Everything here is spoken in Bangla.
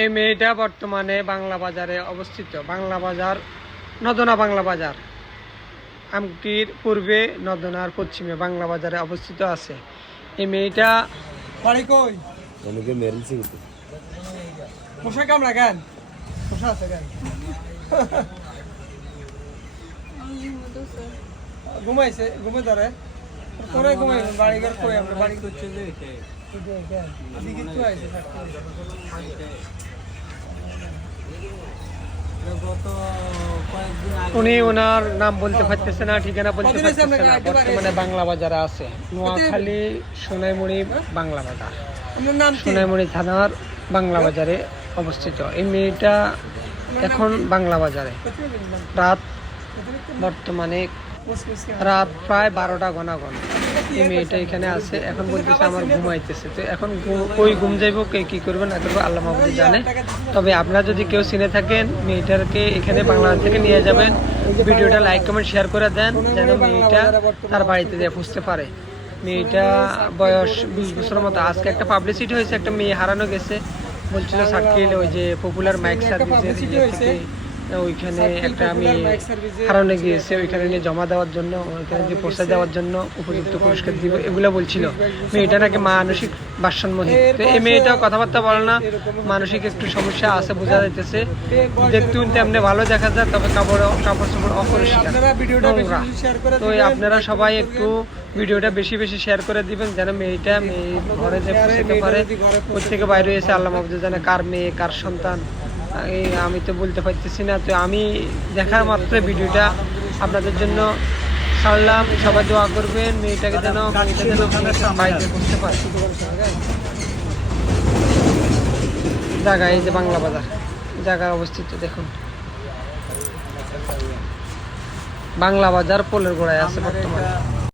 এই মেয়েটা বর্তমানে বাংলা বাজারে অবস্থিত। বাংলা বাজার, নদনা বাংলা বাজার, আমটির পূর্বে, নদনার পশ্চিমে বাংলা বাজারে অবস্থিত আছে। এই মেয়েটা বাড়ি কই? অনেকে মেরেছে কিন্তু মশা কামড়া কেন? মশা আছে কেন? ঘুমাইছে, ঘুমে ধরে পরে ঘুমাই। বাড়ি ঘর কই? আমরা বাড়ি করছে যে উনি ওনার নাম বলতে পারতেছে না, ঠিকানা বলতে পারতেছে না। বর্তমানে বাংলা বাজারে আছে, নোয়াখালী সোনাইমুড়ি বাংলা বাজার, সোনাইমুড়ি থানার বাংলা বাজারে অবস্থিত। এই মেয়েটা এখন বাংলা বাজারে রাত, বর্তমানে রাত প্রায় 12টা ঘনাঘন এই মেয়েটা এখানে আছে। এখন বলতেছে আমার ঘুমাইতেছে। তো এখন কই ঘুম যাইব, কে কি করবে না করবে আল্লাহ মাহবুদ জানে। তবে আপনারা যদি কেউ চিনে থাকেন, মেয়েটাকে এখানে বাংলাদেশ থেকে নিয়ে যাবেন। ভিডিওটা লাইক কমেন্ট শেয়ার করে দেন, যেন মেয়েটা তার বাড়িতে যেয়ে বুঝতে পারে। মেয়েটা বয়স 20 বছরের মতো। আজকে একটা পাবলিসিটি হয়েছে, একটা মেয়ে হারানো গেছে বলছিল সার্কিল, ওই যে পপুলার মাইক সার্ভিসের ওইখানে একটা মেয়ে হারানো গিয়েছে, ওইখানে নিয়ে জমা দেওয়ার জন্য, ওইখানে যে পৌঁছে দেওয়ার জন্য উপযুক্ত পুরস্কার দিব, এগুলো বলছিল। মেয়েটা নাকি মানসিক ভারসাম্যহীন। তো এই মেয়েটাও কথাবার্তা বলে না, মানসিক একটু সমস্যা আছে বোঝা যাইতেছে। দেখতে তেমনি ভালো দেখা যায়, তবে কাপড় চোপড় অপরিষ্কার, নোংরা। তো আপনারা সবাই একটু ভিডিওটা বেশি বেশি শেয়ার করে দিবেন, যেন মেয়েটা ঘরে যে পৌঁছতে পারে। ওর থেকে বাইরে এসে আল্লাহ মাহবুদ জানে কার মেয়ে কার সন্তান, আমি তো বলতে পারতেছি না। তো আমি দেখার মাত্র ভিডিওটা আপনাদের জন্য ছাড়লাম। সবাই দোয়া করবেন মেয়েটাকে যেন বাইরে করতে পারে। জায়গা এই যে বাংলা বাজার জায়গা অবস্থিত, দেখুন বাংলা বাজার পোলের গোড়ায় আছে বর্তমানে।